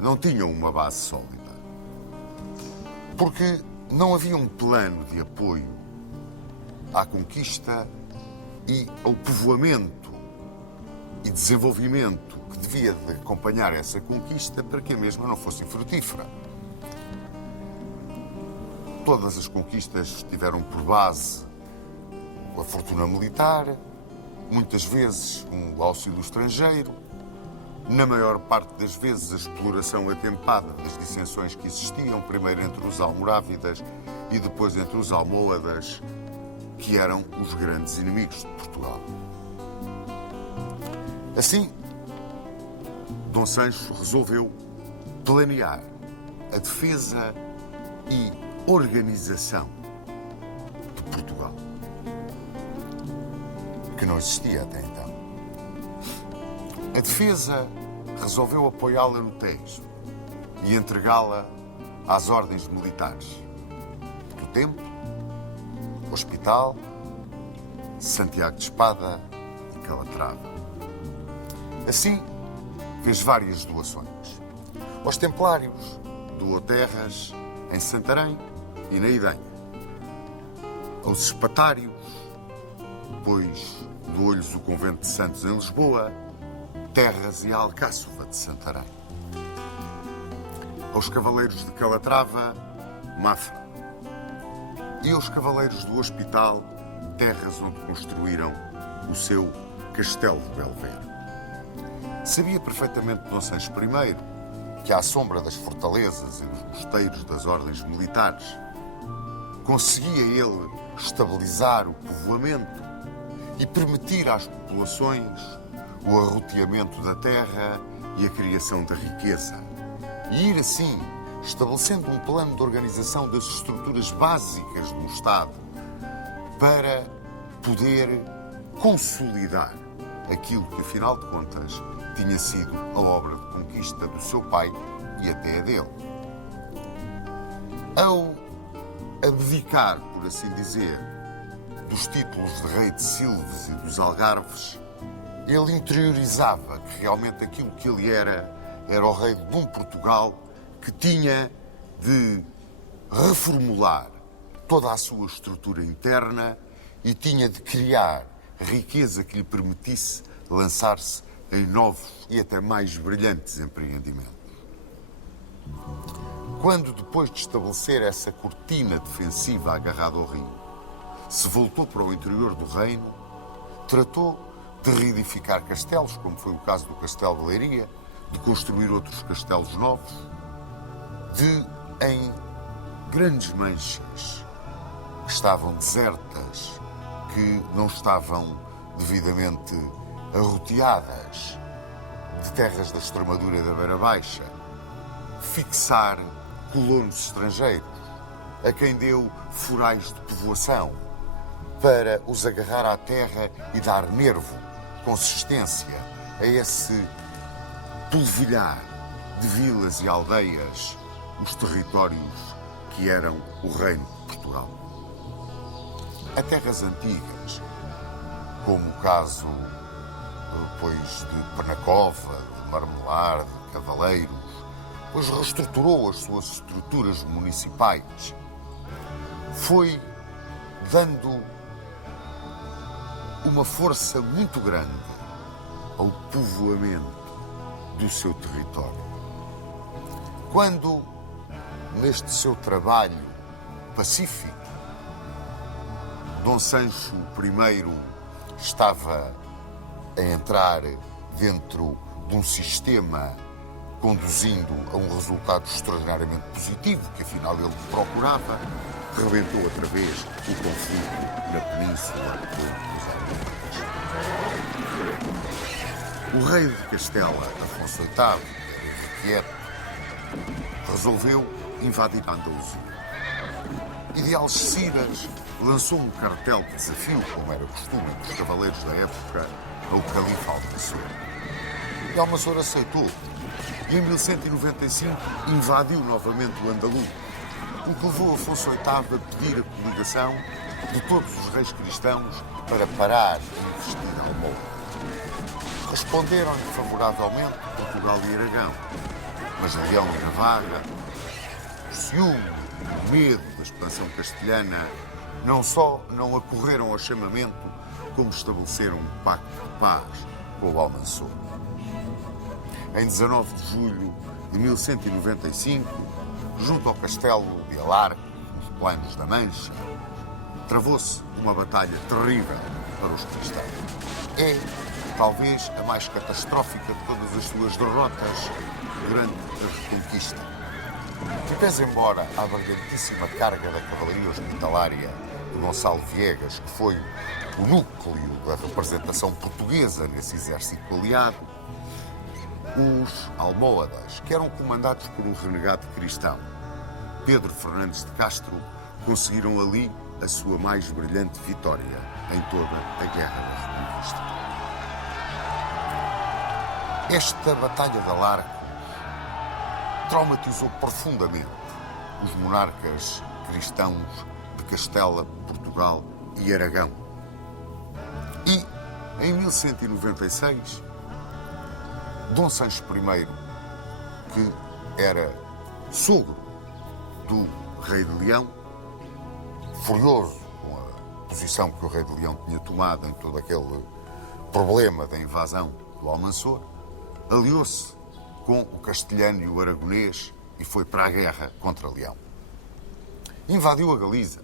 não tinham uma base sólida. Porque não havia um plano de apoio à conquista e ao povoamento e desenvolvimento que devia de acompanhar essa conquista para que a mesma não fosse infrutífera. Todas as conquistas tiveram por base a fortuna militar, muitas vezes um auxílio estrangeiro, na maior parte das vezes a exploração atempada das dissensões que existiam, primeiro entre os almorávidas e depois entre os almohadas, que eram os grandes inimigos de Portugal. Assim, Dom Sancho resolveu planear a defesa e organização de Portugal, que não existia até então. A defesa resolveu apoiá-la no Tejo e entregá-la às ordens militares do Templo, Hospital, Santiago de Espada e Calatrava. Assim, fez várias doações. Aos Templários, doou terras em Santarém e na Idenha. Aos Espatários, pois doou-lhes o Convento de Santos em Lisboa, terras e a Alcáçova de Santarém. Aos Cavaleiros de Calatrava, Mafra. E aos Cavaleiros do Hospital, terras onde construíram o seu Castelo de Belvedere. Sabia perfeitamente Dom Sancho I que, à sombra das fortalezas e dos mosteiros das ordens militares, conseguia ele estabilizar o povoamento e permitir às populações o arroteamento da terra e a criação da riqueza. E ir assim, estabelecendo um plano de organização das estruturas básicas de um Estado para poder consolidar aquilo que, afinal de contas, tinha sido a obra de conquista do seu pai e até a dele. Ao abdicar, por assim dizer, dos títulos de rei de Silves e dos Algarves, ele interiorizava que realmente aquilo que ele era o rei de um Portugal que tinha de reformular toda a sua estrutura interna e tinha de criar riqueza que lhe permitisse lançar-se em novos e até mais brilhantes empreendimentos. Quando, depois de estabelecer essa cortina defensiva agarrada ao rio, se voltou para o interior do reino, tratou de reedificar castelos, como foi o caso do Castelo de Leiria, de construir outros castelos novos, em grandes manchas que estavam desertas, que não estavam devidamente arroteadas, de terras da Extremadura e da Beira Baixa, fixar colonos estrangeiros, a quem deu forais de povoação, para os agarrar à terra e dar nervo consistência, a esse polvilhar de vilas e aldeias, os territórios que eram o Reino de Portugal. A terras antigas, como o caso depois de Penacova, de Marmelar, de Cavaleiros, pois reestruturou as suas estruturas municipais, foi dando uma força muito grande ao povoamento do seu território. Quando, neste seu trabalho pacífico, Dom Sancho I estava a entrar dentro de um sistema conduzindo a um resultado extraordinariamente positivo, que afinal ele procurava, rebentou outra vez o conflito na Península dos Almorados. O rei de Castela, Afonso VIII, irrequieto, resolveu invadir a Andaluzia. E de Algeciras lançou um cartel de desafio, como era costume dos cavaleiros da época, ao califa Almanzor. E Almanzor aceitou. E em 1195 invadiu novamente o Andaluz, o que levou Afonso VIII a pedir a coligação de todos os reis cristãos para parar a investida Almohade. Responderam-lhe favoravelmente Portugal e Aragão, mas Leão e Navarra, o ciúme, o medo da expansão castelhana, não só não acorreram ao chamamento, como estabeleceram um pacto de paz com o Almanzor. Em 19 de julho de 1195, junto ao castelo de Alarco, nos Planos da Mancha, travou-se uma batalha terrível para os cristãos. É, talvez, a mais catastrófica de todas as suas derrotas durante a Reconquista. E pese embora a brilhantíssima carga da cavalaria hospitalária de Gonçalo Viegas, que foi o núcleo da representação portuguesa nesse exército aliado, os almohadas, que eram comandados por um renegado cristão, Pedro Fernandes de Castro, conseguiram ali a sua mais brilhante vitória em toda a Guerra da Reconquista. Esta Batalha de Alarco traumatizou profundamente os monarcas cristãos de Castela, Portugal e Aragão. E, em 1196, Dom Sancho I, que era sogro do rei de Leão, furioso com a posição que o rei de Leão tinha tomado em todo aquele problema da invasão do Almanzor, aliou-se com o castelhano e o aragonês e foi para a guerra contra Leão. Invadiu a Galiza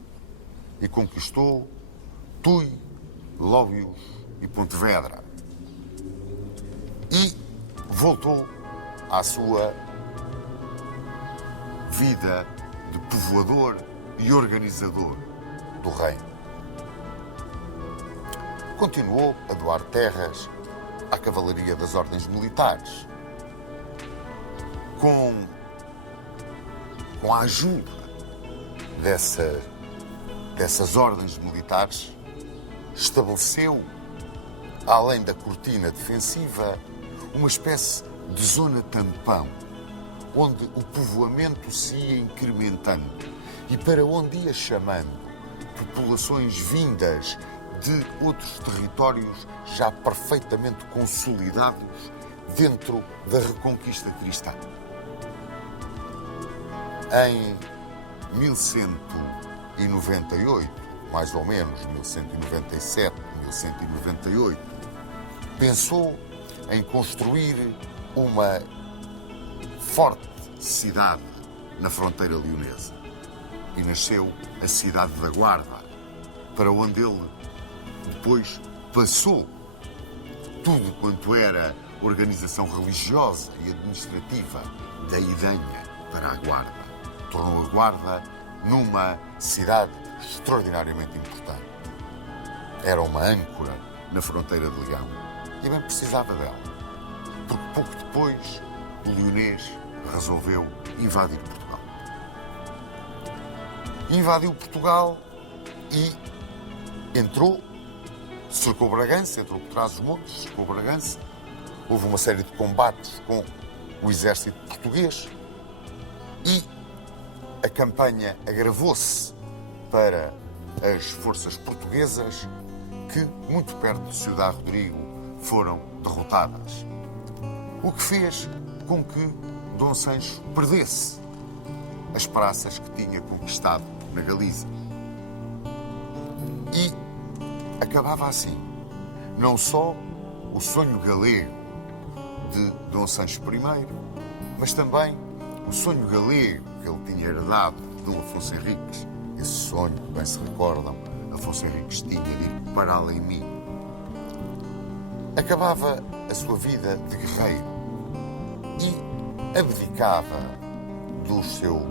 e conquistou Tui, Lóbios e Pontevedra. E voltou à sua vida de povoador e organizador do reino. Continuou a doar terras à cavalaria das ordens militares, com a ajuda dessas ordens militares, estabeleceu, além da cortina defensiva, uma espécie de zona tampão, onde o povoamento se ia incrementando e para onde ia chamando populações vindas de outros territórios já perfeitamente consolidados dentro da Reconquista cristã. Em 1198, mais ou menos 1197, 1198, pensou em construir uma forte cidade na fronteira leonesa. E nasceu a cidade da Guarda, para onde ele depois passou tudo quanto era organização religiosa e administrativa da Idanha para a Guarda. Tornou a Guarda numa cidade extraordinariamente importante. Era uma âncora na fronteira de Leão e bem precisava dela, porque pouco depois o leonês resolveu invadir Portugal. Invadiu Portugal e entrou cercou Bragança, entrou por trás dos montes, cercou Bragança. Houve uma série de combates com o exército português e a campanha agravou-se para as forças portuguesas que, muito perto de Ciudad Rodrigo, foram derrotadas. O que fez com que Dom Sancho perdesse as praças que tinha conquistado na Galiza. E acabava assim, não só o sonho galego de Dom Sancho I, mas também o sonho galego que ele tinha herdado de Dom Afonso Henriques. Esse sonho, bem se recordam, Afonso Henriques tinha de ir para Além-Minho. Acabava a sua vida de guerreiro e abdicava dos seus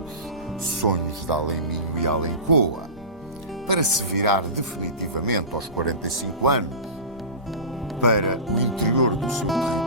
sonhos de Além-Minho e Além-Coa para se virar definitivamente aos 45 anos para o interior do seu território.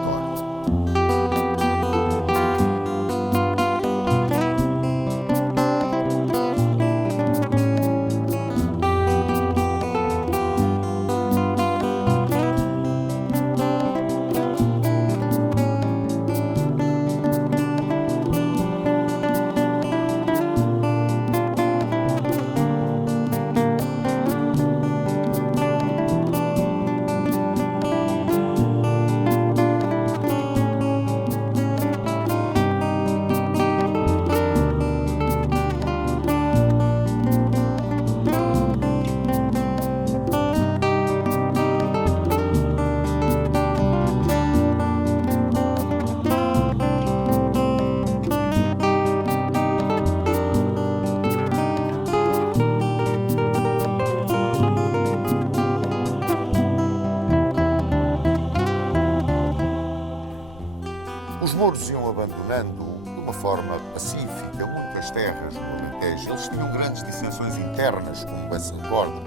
Os mouros iam abandonando de uma forma pacífica muitas terras no Alentejo. Eles tinham grandes dissensões internas, como bem se recordam,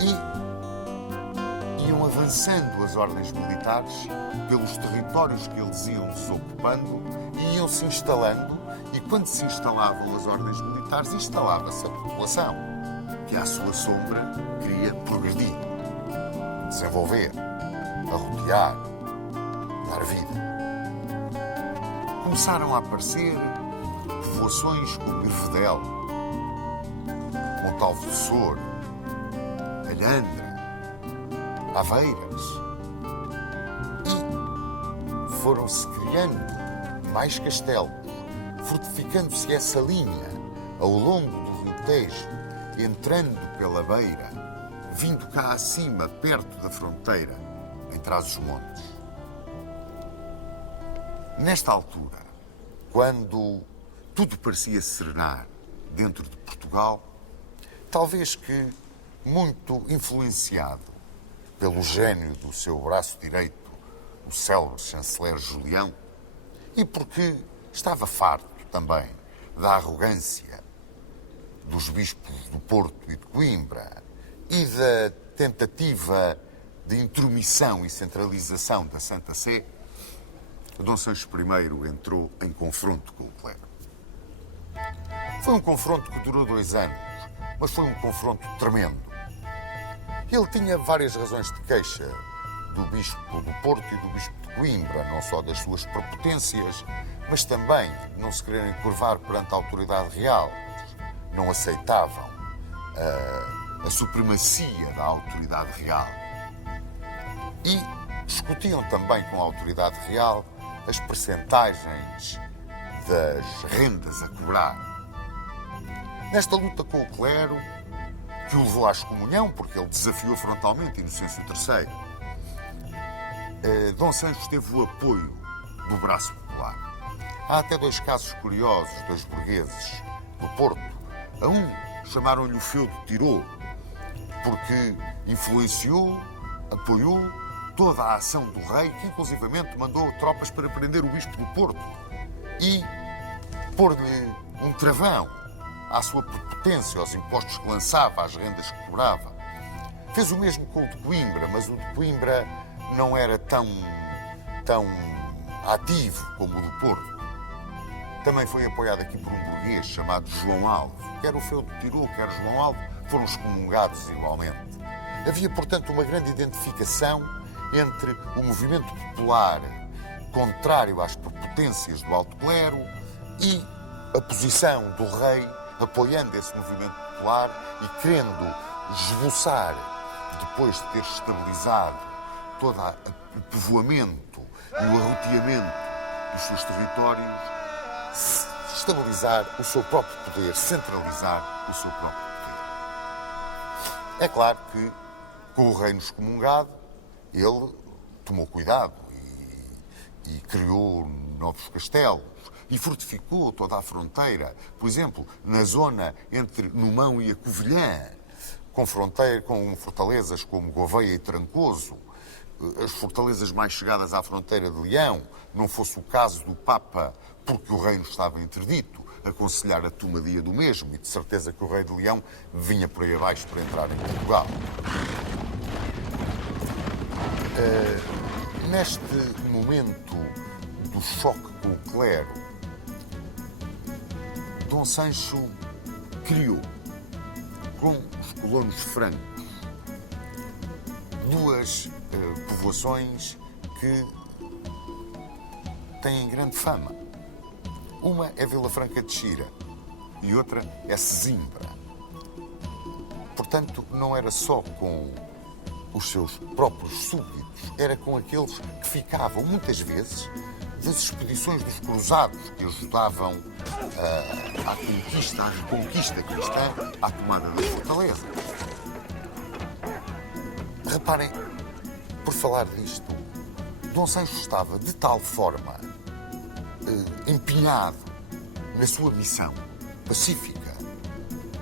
e iam avançando as ordens militares pelos territórios que eles iam desocupando e iam se instalando. E quando se instalavam as ordens militares, instalava-se a população, que à sua sombra queria progredir, desenvolver, arrotear, dar vida. Começaram a aparecer povoações como Ervedel, Montalvo de Soro, Alhandra, Aveiras. E foram-se criando mais castelos, fortificando-se essa linha ao longo do Rio Tejo, entrando pela beira, vindo cá acima, perto da fronteira, em Trás-os-Montes. Nesta altura, quando tudo parecia serenar dentro de Portugal, talvez que muito influenciado pelo gênio do seu braço direito, o célebre chanceler Julião, e porque estava farto também da arrogância dos bispos do Porto e de Coimbra e da tentativa de intromissão e centralização da Santa Sé, Dom Sancho I entrou em confronto com o clero. Foi um confronto que durou 2 anos, mas foi um confronto tremendo. Ele tinha várias razões de queixa do bispo do Porto e do bispo de Coimbra, não só das suas prepotências, mas também de não se quererem curvar perante a autoridade real. Não aceitavam a supremacia da autoridade real. E discutiam também com a autoridade real as percentagens das rendas a cobrar. Nesta luta com o clero, que o levou à excomunhão, porque ele desafiou frontalmente Inocêncio III, Dom Sancho teve o apoio do braço popular. Há até 2 casos curiosos, 2 burgueses do Porto. A um chamaram-lhe o feudo Tirou, porque influenciou, apoiou toda a ação do rei, que inclusivamente mandou tropas para prender o bispo do Porto e pôr-lhe um travão à sua prepotência, aos impostos que lançava, às rendas que cobrava. Fez o mesmo com o de Coimbra, mas o de Coimbra não era tão ativo como o do Porto. Também foi apoiado aqui por um burguês chamado João Alvo. Quer o feudo Tirou, quer João Alvo, foram excomungados igualmente. Havia, portanto, uma grande identificação entre o movimento popular contrário às prepotências do alto clero e a posição do rei apoiando esse movimento popular e querendo esboçar, depois de ter estabilizado todo o povoamento e o arroteamento dos seus territórios, estabilizar o seu próprio poder, centralizar o seu próprio poder. É claro que, com o reino excomungado, ele tomou cuidado e criou novos castelos e fortificou toda a fronteira. Por exemplo, na zona entre Numão e a Covilhã, com fortalezas como Gouveia e Trancoso, as fortalezas mais chegadas à fronteira de Leão, não fosse o caso do Papa, porque o reino estava interdito, aconselhar a tomadia do mesmo, e de certeza que o rei de Leão vinha por aí abaixo para entrar em Portugal. Neste momento do choque com o clero, Dom Sancho criou, com os colonos francos, duas povoações que têm grande fama. Uma é Vila Franca de Xira e outra é Sesimbra. Portanto, não era só com os seus próprios súbditos, era com aqueles que ficavam, muitas vezes, das expedições dos cruzados que ajudavam à reconquista cristã, à tomada das fortalezas. Reparem, por falar disto, Dom Sancho estava de tal forma empenhado na sua missão pacífica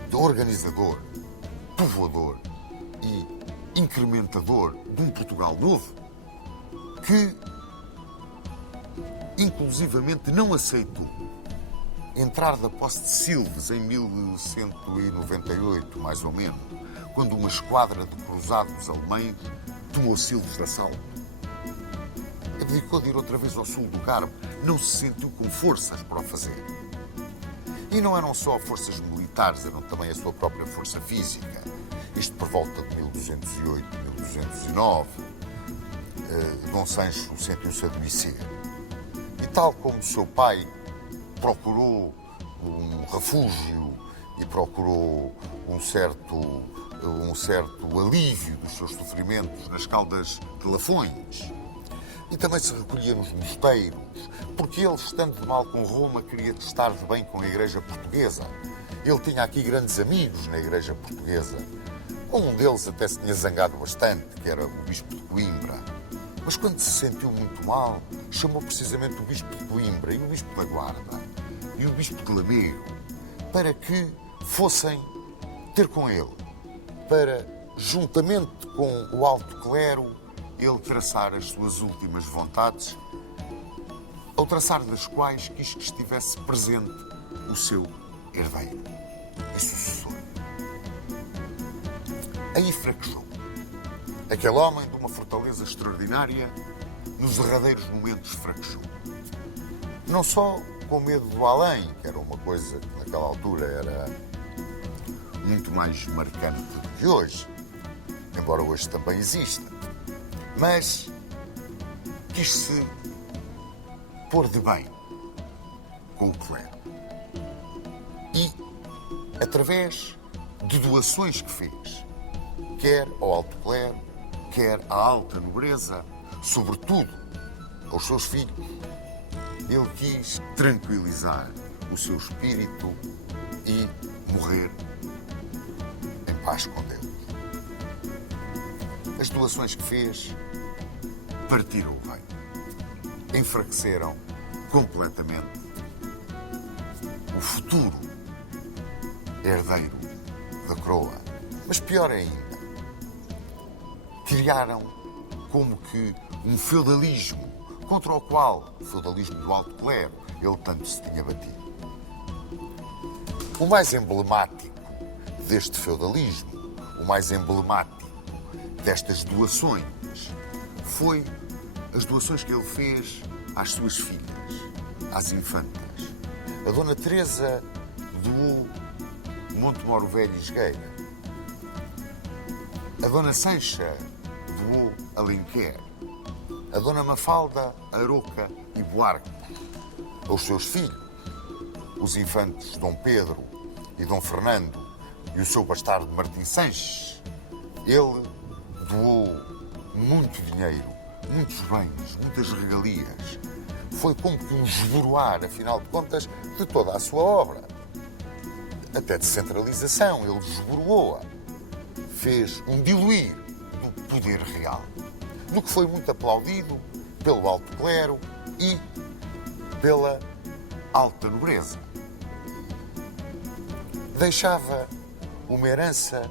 de organizador, povoador e incrementador de um Portugal novo, que inclusivamente não aceitou entrar da posse de Silves em 1198, mais ou menos, quando uma esquadra de cruzados alemães tomou Silves de assalto. Abdicou de ir outra vez ao sul do Carmo, não se sentiu com forças para o fazer. E não eram só forças militares, eram também a sua própria força física. Isto por volta de 1208, 1209, Dom Sancho sentiu-se adoecer. E tal como seu pai procurou um refúgio e procurou um certo alívio dos seus sofrimentos nas Caldas de Lafões, e também se recolhia nos mosteiros, porque ele, estando de mal com Roma, queria estar de bem com a Igreja Portuguesa. Ele tinha aqui grandes amigos na Igreja Portuguesa. Um deles até se tinha zangado bastante, que era o Bispo de Coimbra. Mas quando se sentiu muito mal, chamou precisamente o Bispo de Coimbra e o Bispo da Guarda e o Bispo de Lamego para que fossem ter com ele, para, juntamente com o alto clero, ele traçar as suas últimas vontades, ao traçar das quais quis que estivesse presente o seu herdeiro e sucessor. Aí fraquejou. Aquele homem de uma fortaleza extraordinária, nos derradeiros momentos fraquejou. Não só com medo do além, que era uma coisa que naquela altura era muito mais marcante do que hoje, embora hoje também exista, mas quis-se pôr de bem com o clero. E, através de doações que fez, quer ao alto clero, quer à alta nobreza, sobretudo aos seus filhos, ele quis tranquilizar o seu espírito e morrer em paz com Deus. As doações que fez partiram o reino, enfraqueceram completamente o futuro herdeiro da coroa. Mas pior ainda, criaram como que um feudalismo contra o qual, o feudalismo do alto clero, ele tanto se tinha batido. O mais emblemático deste feudalismo, o mais emblemático destas doações, foi as doações que ele fez às suas filhas, às infantas. A Dona Teresa doou Montemoro Velho e Esgueira. A Dona Sancha doou Alenquer, a Dona Mafalda, Aroca e Buarque, aos seus filhos, os infantes Dom Pedro e Dom Fernando e o seu bastardo Martim Sanches. Ele doou muito dinheiro, muitos bens, muitas regalias. Foi como que um esboroar, afinal de contas, de toda a sua obra. Até de centralização, ele esboroou-a. Fez um diluir do poder real, no que foi muito aplaudido pelo alto clero e pela alta nobreza. Deixava uma herança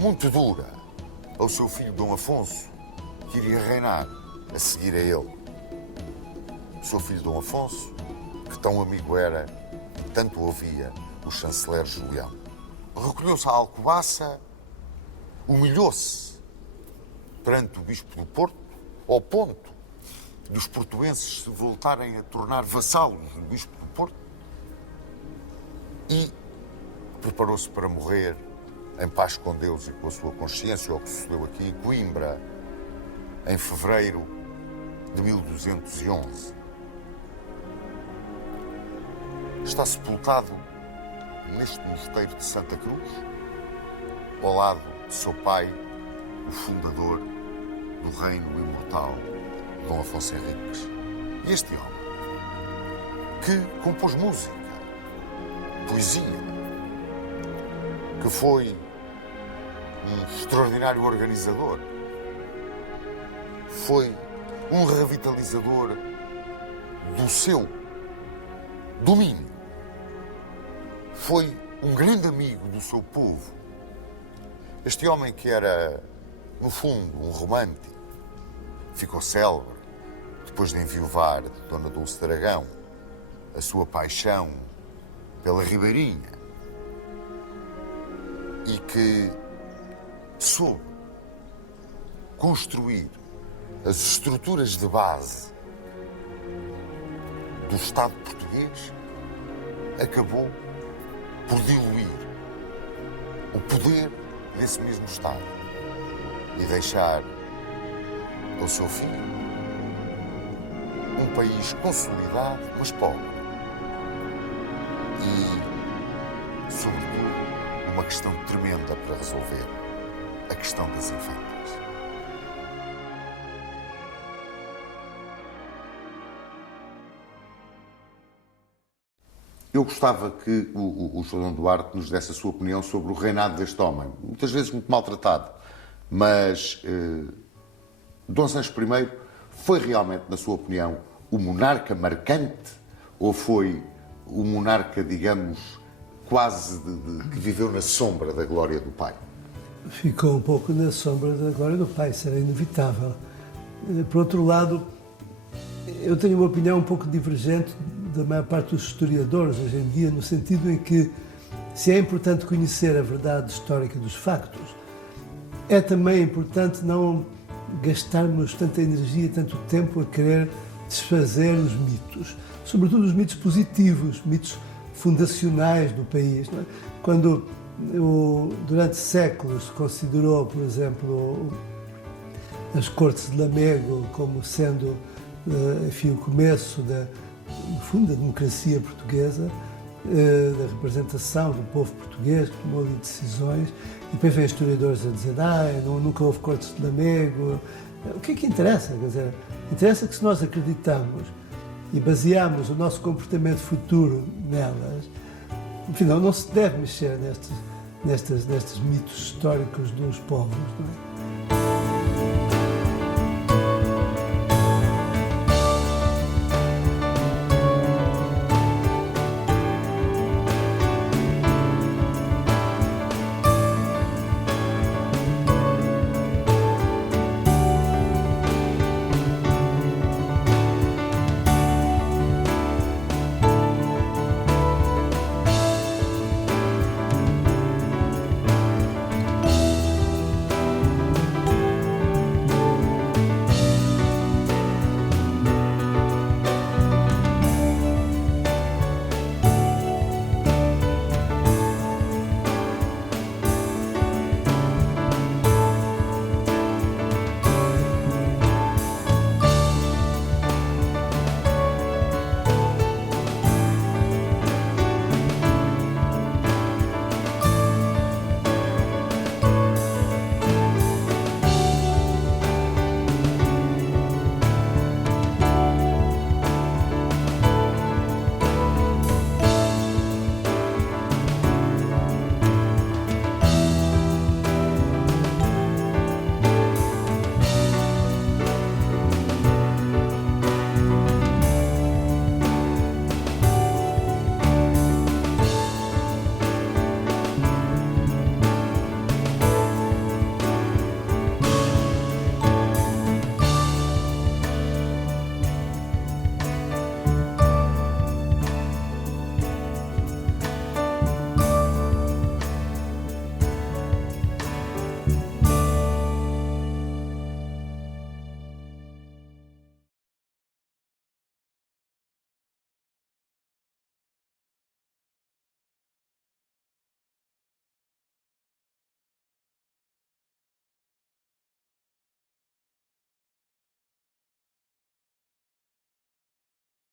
muito dura ao seu filho Dom Afonso, que iria reinar a seguir a ele. O seu filho Dom Afonso, que tão amigo era e tanto ouvia o chanceler Julião. Recolheu-se à Alcobaça, humilhou-se perante o bispo do Porto, ao ponto dos portuenses se voltarem a tornar vassalos do bispo do Porto, e preparou-se para morrer em paz com Deus e com a sua consciência, o que sucedeu aqui em Coimbra, em fevereiro de 1211. Está sepultado neste mosteiro de Santa Cruz, ao lado de seu pai, o fundador do reino imortal, Dom Afonso Henriques. E este homem, que compôs música, poesia, que foi um extraordinário organizador, foi um revitalizador do seu domínio, foi um grande amigo do seu povo. Este homem que era, no fundo, um romântico, ficou célebre depois de enviuvar de Dona Dulce de Aragão a sua paixão pela Ribeirinha, e que soube construir as estruturas de base do Estado português, acabou por diluir o poder desse mesmo Estado e deixar ao seu filho um país consolidado, mas pobre. E, sobretudo, uma questão tremenda para resolver: a questão das infantas. Eu gostava que o João Duarte nos desse a sua opinião sobre o reinado deste homem, muitas vezes muito maltratado, mas Dom Sancho I foi realmente, na sua opinião, o monarca marcante, ou foi o monarca, digamos, quase que viveu na sombra da glória do pai? Ficou um pouco na sombra da glória do pai, isso era inevitável. Por outro lado, eu tenho uma opinião um pouco divergente da maior parte dos historiadores hoje em dia, no sentido em que, se é importante conhecer a verdade histórica dos factos, é também importante não gastarmos tanta energia, tanto tempo a querer desfazer os mitos, sobretudo os mitos positivos, mitos fundacionais do país. Não é? Quando durante séculos se considerou, por exemplo, as Cortes de Lamego como sendo, enfim, o começo no fundo, da democracia portuguesa, da representação do povo português, que tomou ali decisões, e depois vem historiadores a dizer nunca houve Cortes de Lamego. O que é que interessa? Quer dizer, interessa que, se nós acreditamos e baseamos o nosso comportamento futuro nelas, afinal, não se deve mexer nestes mitos históricos dos povos, não é?